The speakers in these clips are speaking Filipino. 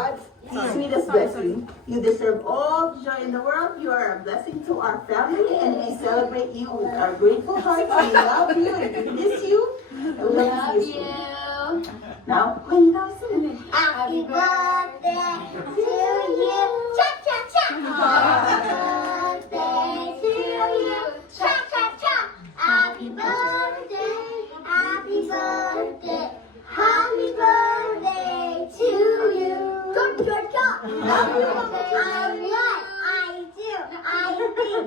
God's sweetest blessing. You deserve all the joy in the world. You are a blessing to our family, and we celebrate you with our grateful hearts. We love you and we miss you. We love you. Now, when you know, sing it. Happy birthday to you. Cha cha cha. Happy birthday to you. Cha cha cha. Happy birthday. Happy birthday. Happy birthday to you. Cha cha cha. Love you. I love. I do. I think.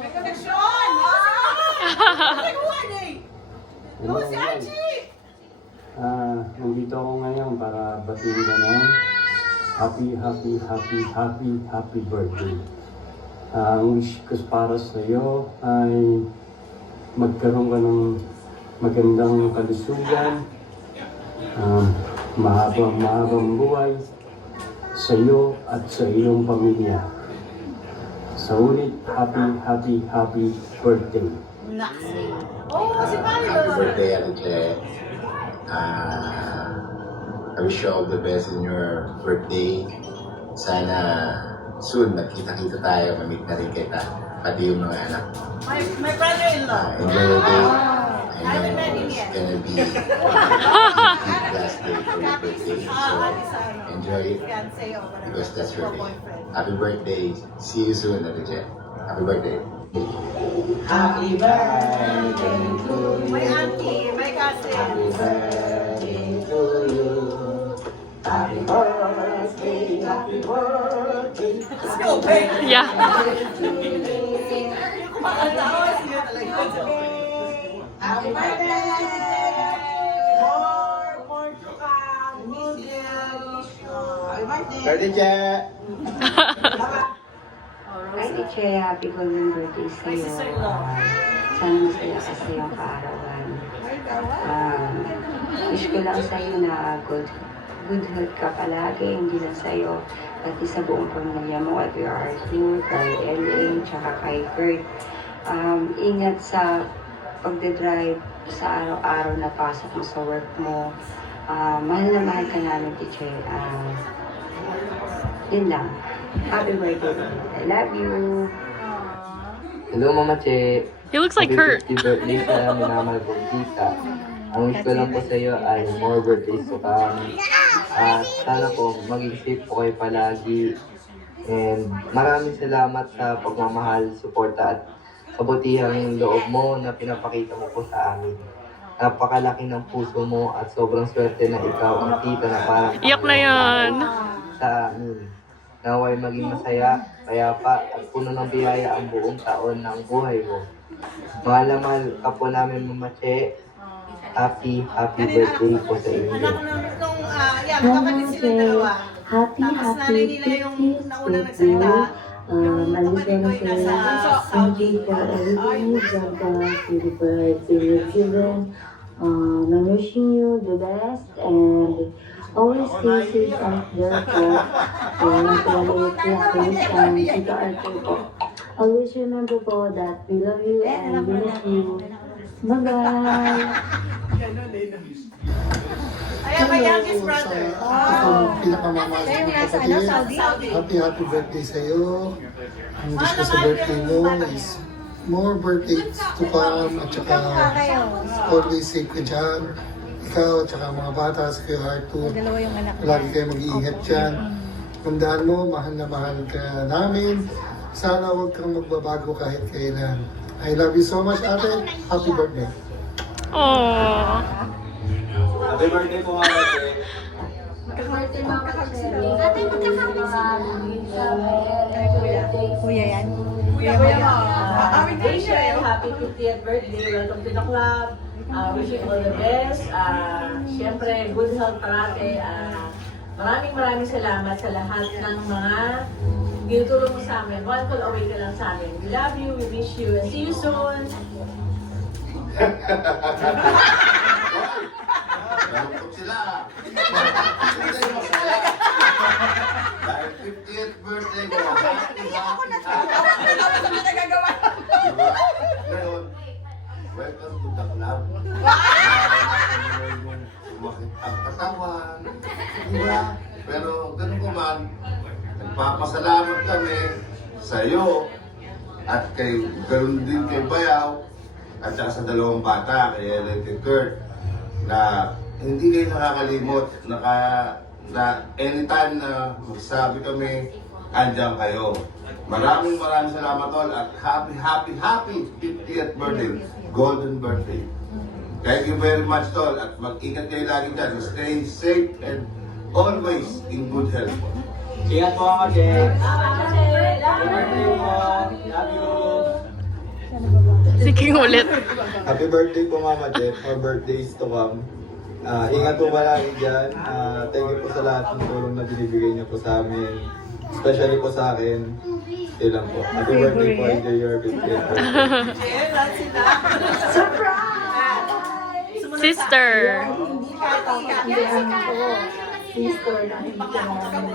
May koneksyon! Hello, si Archie! Nandito ako ngayon para batiin ka ng happy birthday. Ang wish ko para sa iyo ay magkaroon ka ng magandang kalusugan, mahabang buhay sa iyo at sa iyong pamilya. Sa ulit, happy birthday. Happy birthday, Ate Che. I wish you all the best in your birthday. Sana soon magkita-kita tayo, mamit na rin kita, pati yung mga anak. My brother-in-law. Enjoy your day. I haven't met know him it's yet. gonna be a big last day for your birthday. So enjoy it Fiancé or whatever. because that's your day. Boyfriend. Happy birthday. See you soon, Ate Che. Happy birthday. Happy birthday to My auntie, my cousin. birthday to you. Happy birthday, happy birthday. Let's go, babe. Yeah. Happy birthday! More to come. Miss you. Happy birthday. Ate Che! Hi, Che. Happy golden birthday sa My iyo. sister-in-law. Sana masaya ka sa iyong kaarawan. Wish ko lang sa iyo na good health ka palagi, hindi lang sa iyo, pati sa buong pamilya mo at your Arthur, kay Ellen, tsaka kay Kurt. Ingat sa pagdadrive sa araw-araw na pasok mo sa work mo. Mahal na mahal ka namin, Che. Yun lang. Happy birthday. I love you. Hello, Mama Che. He looks like Kurt. Happy birthday sa minamahal kong tita. Ang wish ko lang po sa iyo ay more birthdays to come. At sana po maging safe po kayo palagi. And maraming salamat sa pagmamahal, suporta at kabutihang loob mo na pinapakita mo po sa amin. Napakalaki ng puso mo at sobrang swerte na ikaw ang tita na parang Iyak na yan. sa amin. Naway maging masaya, payapa at puno ng biyaya ang buong taon ng buhay mo. Mahal na mahal ka po namin, Mama Che. Happy birthday po sa inyo. Anak nung, magkapatid sila dalawa. Happy Tapos nanay nila yung naunang nagsalita. Maligay na sila. Thank you for everything you've done for us, for your children. I'm wishing you the best and always stay safe and careful. And palagi kiyakin and Tita Arthur po. Always remember po that we love you and we miss you. Bye-bye! Ayan, my youngest brother. Ako, pinakamamahal ko ng kapatid. Happy birthday sa iyo. Ang wish ko sa birthday mo is more birthdays to come at saka always safe ka dyan. Ikaw at saka mga bata sa Kuya Arthur. Lagi kayo mag-iingat dyan. Tandaan mo, mahal na mahal ka namin. Sana huwag kang magbabago kahit kailan. I love you so much, ate. Happy birthday. Aww. Happy birthday po, Mama Che. Kuya yan. Happy 50th birthday. Welcome to the club. Wish you all the best. Siyempre, good health parate. Maraming salamat sa lahat ng mga tinutulong mo sa amin. One call away ka lang sa amin. We love you, we wish you, and see you soon. Malungkot sila. Dahil 50th birthday ko. Happy. Ngayon, welcome to the club. Sumakit ang katawan. Diba? Pero ganun ko man, nagpapasalamat kami sa iyo at kay ganun din kay Bayaw at saka sa dalawang bata, kay Ellen at Kurt, na hindi kayo nakakalimot na anytime na magsabi kami, andyan kayo. Maraming salamat all at happy 50th birthday, golden birthday. Thank you very much tol at mag-ingat kayo lagi dyan. Stay safe and always in good health. Ingat po ako, Jen. Happy Birthday po. Love you. Si King ulit. Happy birthday po Mama Jen, more birthdays to come. Ingat po palagi dyan. Thank you po sa lahat ng tulong na binibigay niyo po sa amin. Especially po sa akin. Yun lang po. Happy birthday po. Enjoy your 50th birthday. Sister. Hindi ka tatandihan ko. Sister na hindi ka namin.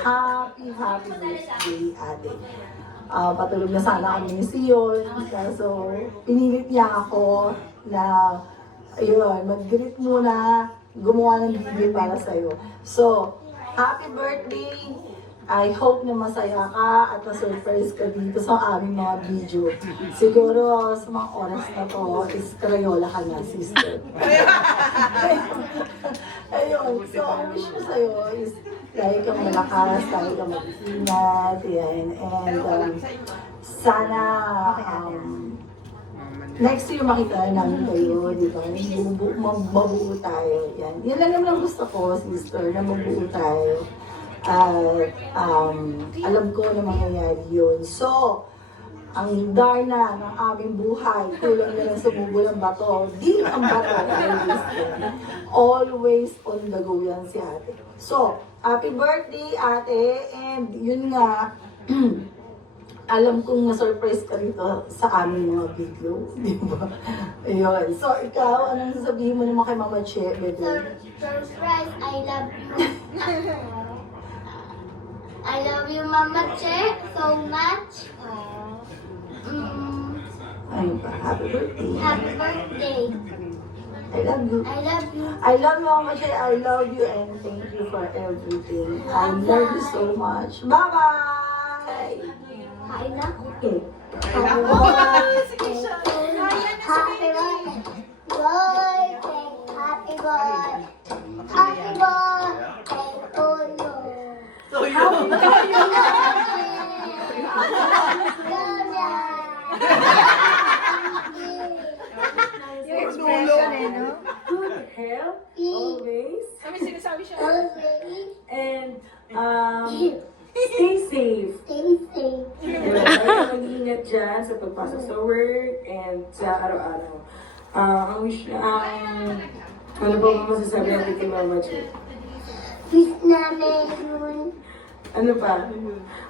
Happy birthday, ate. Patulog na sana kami ni Sion. So, pinilit niya ako na, ayun, mag-greet muna, gumawa ng video para sa'yo. So, happy birthday! I hope na masaya ka at na-surprise ka dito sa aming mga video. Siguro sa mga oras na to, is Crayola ka na, sister. Ayun, so ang wish ko sa'yo is lagi kang malakas, lagi kang mag-ingat, yan. And sana next year makita namin kayo, di ba? Mabuo tayo, yan. Yan lang naman ang gusto ko, sister, na mabuo tayo. Alam ko na mangyayari yun. So, ang darna ng aming buhay, kulang na lang sumubo ng bato. Di ang bato, always on the go yan si ate. So, happy birthday ate, and yun nga, alam kong na-surprise ka rito sa aming mga video, di ba? Ayun. So, ikaw, anong sasabihin mo naman kay Mama Che, bebe? Surprise, I love you. I love you, Mama Che, so much. Ayun pa, happy birthday. Happy birthday. I love you. I love you. I love you, Mama Che. I love you and thank you for everything. I love you so much. Bye-bye! Kain na. Okay. Happy birthday. Happy birthday. Happy birthday. Happy birthday to you. Your expression, no? Good health, always. Always. And, stay safe. Stay safe. Mag-ingat dyan sa pagpasok sa work and sa araw-araw. Ang wish na ano ba mo masasabi natin kay Mama Che? Wish namin yun. Ano pa?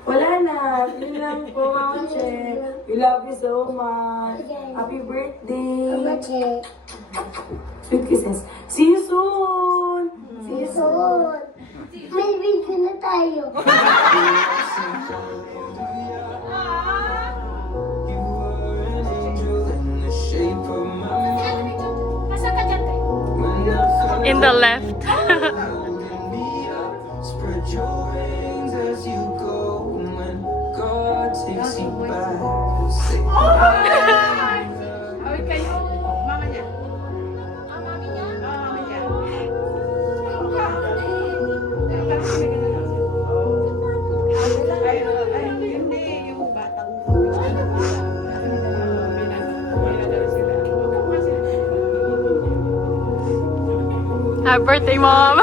Wala na. Yun lang po, Mama Che. We love you so much. Happy birthday. Mama Che. Sweet kisses. See you soon. See you soon. May video na tayo. In the left. Spread your wings as you go when God takes you back. Awit kayo. Mama niya. Mama niya? Hindi, yung batang. Happy birthday, Mom!